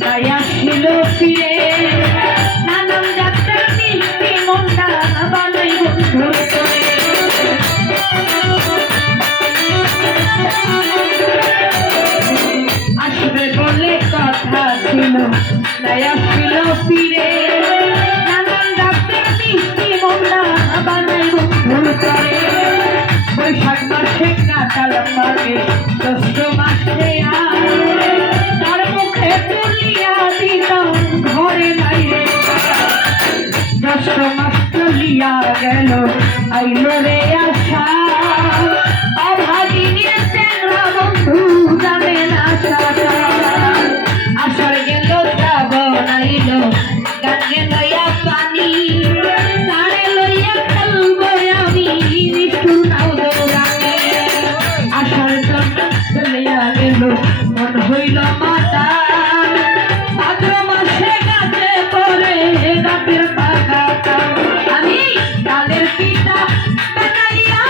তাই আসিল ফিরে নানান যাত্রা মিষ্টি মনটা বানাই বন্ধুর করে আসবে বলে কথা ছিল তাই আসিল ফিরে নানান যাত্রা মিষ্টি মনটা বানাই বন্ধুর করে বৈশাখ মাসে কাটাল মাগে জ্যৈষ্ঠ মাসে তার মুখে তুলিয়া দিতাম ঘরে বাইরে জ্যৈষ্ঠ মাস চলিয়া গেল আইল রে আশা অভাগিনীর চেংড়া বন্ধু জানে না আষাঢ় গেল শ্রাবণ আইল গাঙ্গে লইয়া পানি তারে লইয়া খেলবো আমি নিষ্ঠুর নাও দৌড়ানি আষাঢ় জন্য চলিয়া গেল মন হইল মাতা ভাদ্র মাসে গাছে পরে রাতের পাকা আমি ডালের পিঠা বানাইয়া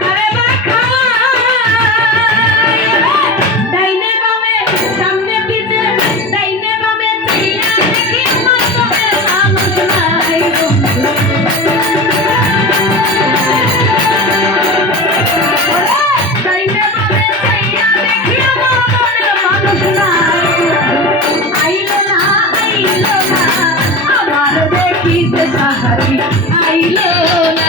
তারে খাওয়াই ডাইনে বামে সামনে পিছে ডাইনে বামে চাইয়া দেখি আমার চোখে মানুষ নাই ডাইনে বামে চাইয়া দেখি আমার মনের মানুষ নাই আইলো না আমার দেখিতে সাহারি আইলো না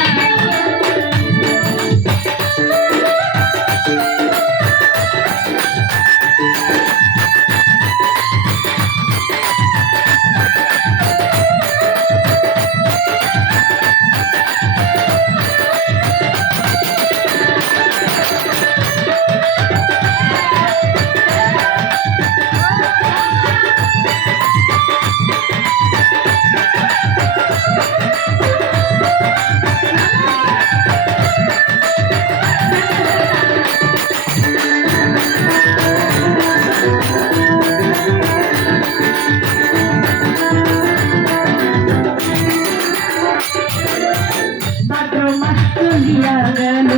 ভাদ্র মাস চলিয়া গেল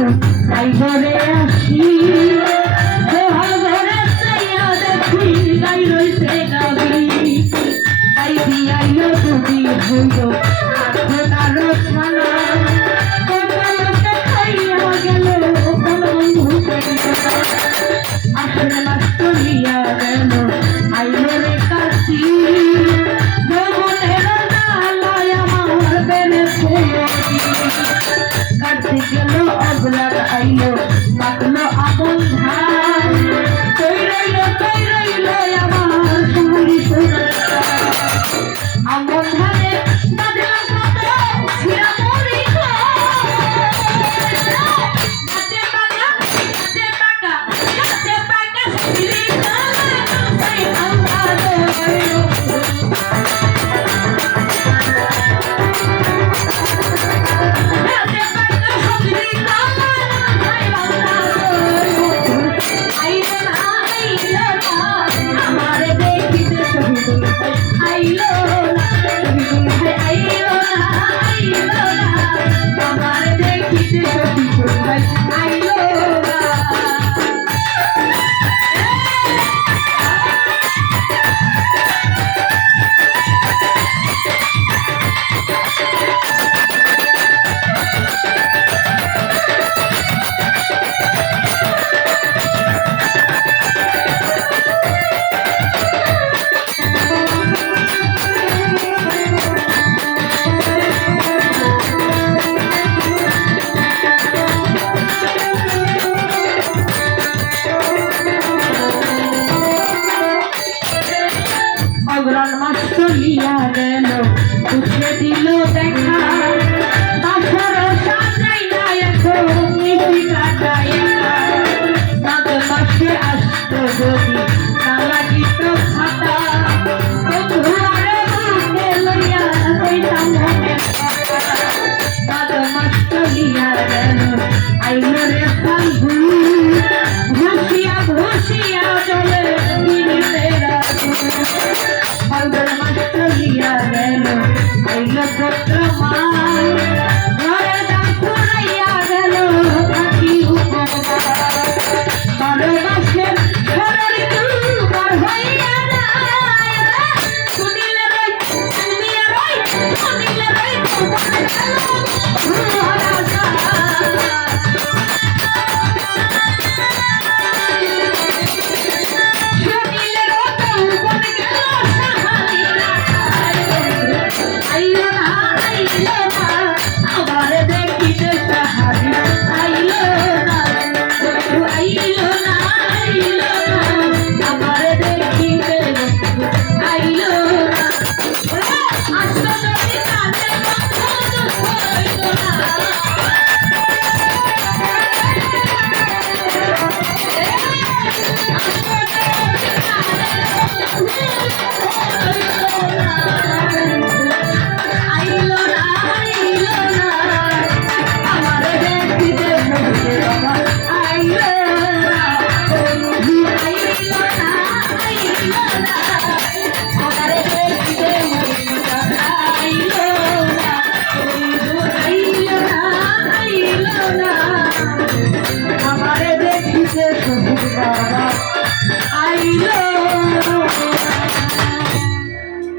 তাই ঘরে আসি ঘরে চাইয়া দেখি গাই রইছে গাবি তাই দিয়াইল দুদি হইল আপনার ছানা কপালতে খাইয়া গেল কোন বন্ধু আষাঢ় মাস চলিয়া গেল আইল রে কাশি যৌবনের জ্বালায় আমার বেড়েছে কাটতে গেল অবলার আইল পাকলো আগুন ধান কই রইল আমার সুরি আমন ধানে বাজলাম কত ছিড়া মরি গাছে পাকা সুরি তাই আমরা অগ্রণ মাস চলিয়া গেল উঠে দিল দেখা বাসর সাজাইয়া এখন মিষ্টি কাটাইয়া মাঘ মাসে আসত যদি না লাগিত খাতা বন্ধুয়ারে বুকে লইয়া কইতাম মনের কথা মাঘ মাস চলিয়া গেল আইল রে ফাল্গুন ঘুষিয়া চলে মিনিটেরা ফাল্গুন মাস চলিয়া